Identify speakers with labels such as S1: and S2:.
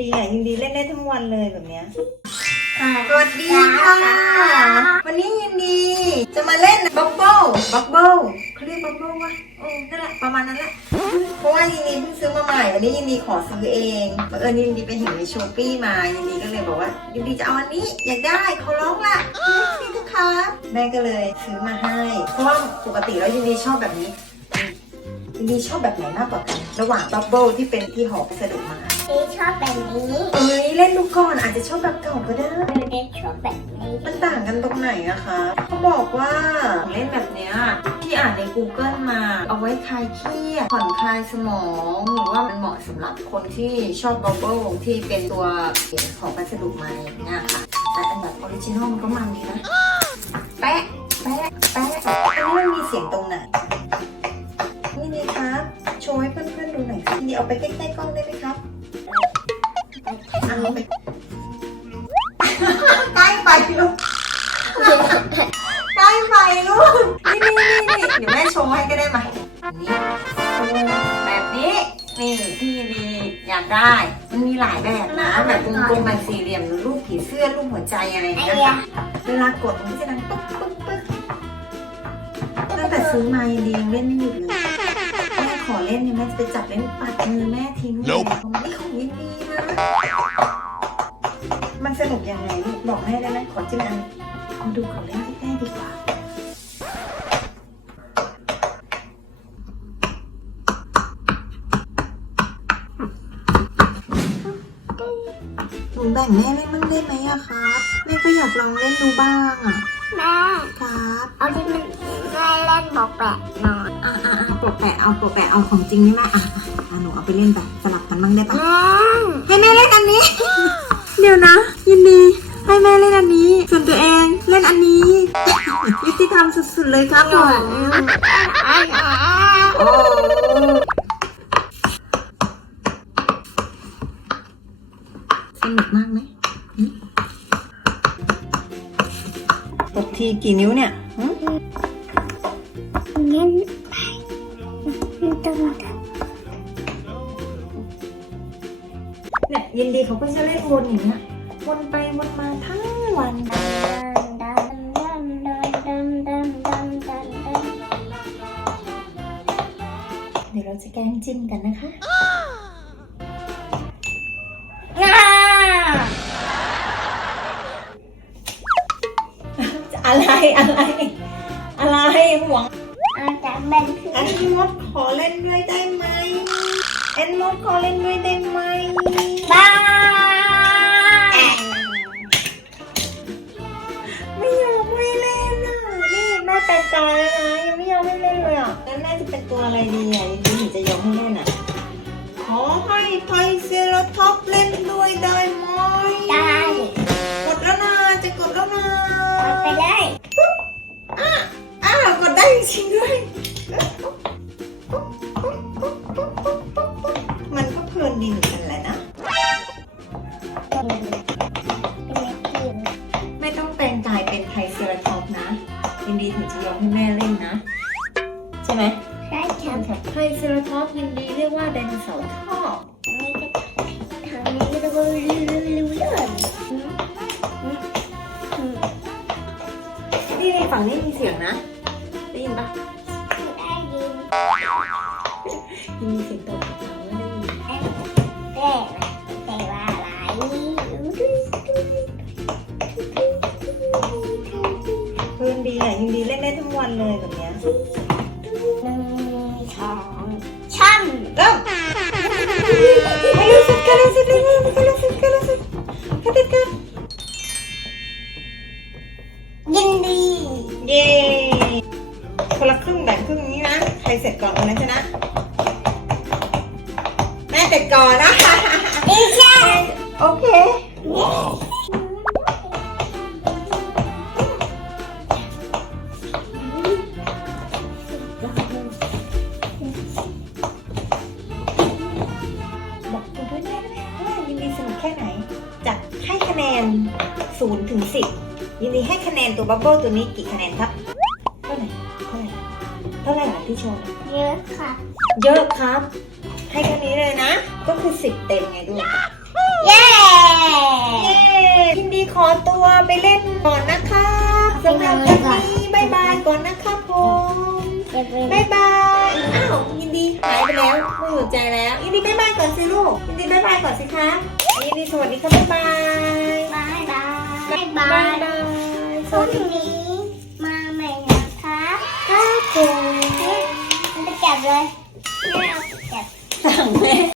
S1: ดีอะยินดีเล่นได้ทั้งวันเลยแบบเนี้ยสวัสดีค่ะ วันนี้ยินดี จะมาเล่นบับเบิ้ลบับเบิ้ลเขาเรียกบับเบิ้ลวะโอ้นั่นแหละประมาณนั้นแหละ เพราะว่ายินดีเพิ่งซื้อมาใหม่ วันนี้ยินดีขอซื้อเองบังเอิญยินดีไปเห็นในช้อปปี้มา ยินดีก็เลยบอกว่า ยินดีจะเอาอันนี้อยากได้เขาร้องละนี่ทุกค้าแม่ก็เลยซื้อมาให้ เพราะว่าปกติแล้วยินดีชอบแบบนี้ ยินดีชอบแบบไหนมากกว่ากัน ระหว่างบับเบิ้ลที่เป็นที่ห่อพัสดุมา
S2: ที่ชอบแบบนี้
S1: เอ้ยเล่นดูก่อนอาจจะชอบแบบเก่าก็ได้
S2: หนูได้ชอบแบบนี้
S1: มันต่างกันตรงไหนอะคะ เขาบอกว่าของเล่นแบบเนี้ยที่อ่านใน Google มา เอาไว้คลายเครียดผ่อนคลายสมองหรือว่ามันเหมาะสำหรับคนที่ชอบบับเบิ้ลที่เป็นตัวของพัสดุมาอย่างเงี้ยค่ะ แต่อันแบบออริจินอลมันก็มันดีนะ แปะ แปะ แปะอันนี้มันมีเสียงตรงไหนนี่ เอาไปใกล้ๆกล้องได้ไหมครับเอาไปใกล้ไปลูกใกล้ไปลูก นี่นี่นี่นี่เดี๋ยวแม่โชว์ให้ก็ได้มานี่แบบนี้ นี่ที่ดีอยากได้ มันมีหลายแบบนะ แบบกลมๆแบบสี่เหลี่ยมหรือรูปผีเสื้อรูปหัวใจอะไรอย่าง
S2: ไอ้
S1: เงี้ย
S2: ยา
S1: เวลากดมันก็จะดังปึ๊กปึ๊กปึ๊กตั้งแต่ซื้อมายังดียังเล่นไม่หยุดเลยแม่ขอเล่นเนี่ยแม่จะไปจับเล่นปัดมือแม่ทิ้งเลยของนี่ของยินดีนะมันสนุกยังไงลูกบอกแม่ได้ไหมขอจิ้มอันมาดูของเล่นที่แม่ดีกว่าหนูแบ่งแม่เล่นบ้างได้ไหมอะครับแม่ก็อยากลองเล่นดูบ้างอะ
S2: แม่
S1: ครับ
S2: เอาที่มันแม่เล่นบอกแปะหน่อย
S1: อะอะอะโปะแปะเอาโปะแปะเอาของจริงได้ไหมอะอะอะหนูเอาไปเล่นแบบสลับกันบ้างได้ปะ
S2: แม่
S1: ให้แม่เล่นอันนี้ เดี๋ยวนะ ยินดี ให้แม่เล่นอันนี้ ส่วนตัวเองเล่นอันนี้ ยุติธรรมสุดๆเลยครับผมโอ้สนุกมากไหมหึตกทีกี่นิ้วเนี่ยหึ
S2: งั้นไปตรง
S1: เนี่ยยินดีเขาก็จะเล่นวนอย่างเงี้ยวนไปวนมาทั้งวัน เดี๋ยวเราจะแกล้งจิ้มกันนะคะอะไรอะไร อะไรห่วง
S2: อาจารย์เป็นคือ
S1: อันนี้มดขอเล่นด้วยได้ไหมแอนมดขอเล่นด้วยได้ไหม
S2: บ้า
S1: ไม่ยอมไม่เล่นอะนี่แม่แปลกใจแล้วนะยังไม่ยอมไม่เล่นเลยอะแล้วแม่จะเป็นตัวอะไรดีอะยินดีถึงจะยอมให้เล่นอะขอให้ไทยเซราท็อปเล่นด้วยได้ไหม
S2: ได้ ได้
S1: จริงๆด้วย มันก็เพลินดีเหมือนกันแหละนะ
S2: เป็นเม็ดกิน
S1: ไม่ต้องแปลงกายเป็นไทรเซราทอปส์นะยินดีถึงจะยอมให้แม่เล่นนะ ใช่ไหม
S2: ใช่ครับ
S1: ไทรเซราทอปส์ยินดีเรียกว่าไดโนเสาร์ทอบ
S2: นี่ก็ทางนี้ก็จะรู้รู้เรื่อง
S1: นี่นี่ฝั่งนี้มีเสียงนะ ยิน
S2: ดี
S1: เสียงตกจากเราไม่ได้ยิน
S2: แต่แต่ว่าอะไร
S1: เพลินดีอะยินดีเล่นได้ทั้งวันเลยแบบเนี้ย
S2: หนึ่งสองช่าง
S1: เริ่มให้รู้สึกกันรู้สึกเลยให้รู้สึกกัน เสร็จก่อนคนนั้นชนะ แม่เสร็จก่อนนะ
S2: อีกแล้ว
S1: โอเคบอกคุณด้วยได้ไหมว่ายินดีสนุกแค่ไหนจากให้คะแนน0ถึง10 ยินดีให้คะแนนตัวบับเบิ้ลตัวนี้กี่คะแนนครับ เท่าไหร่ล่ะที่โชว์
S2: เยอะค่ะ
S1: เยอะครับ ให้แค่นี้เลยนะ ก็คือ10เต็มไงดู
S2: เย้
S1: ขอตัวไปเล่นก่อนนะครับสำหรับวันนี้บายบายก่อนนะครับผม
S2: เก็บไว้
S1: บายบายอ้าวยินดีหายไปแล้วไม่สนใจแล้ว ยินดีบายบายก่อนสิลูกยินดีบายบายก่อนสิคะยินดีสวัสดีครับบ๊ายบาย
S2: บายบายบาย
S1: บา
S2: บายย
S1: บายส
S2: พรุ่
S1: วัส
S2: ง
S1: ดี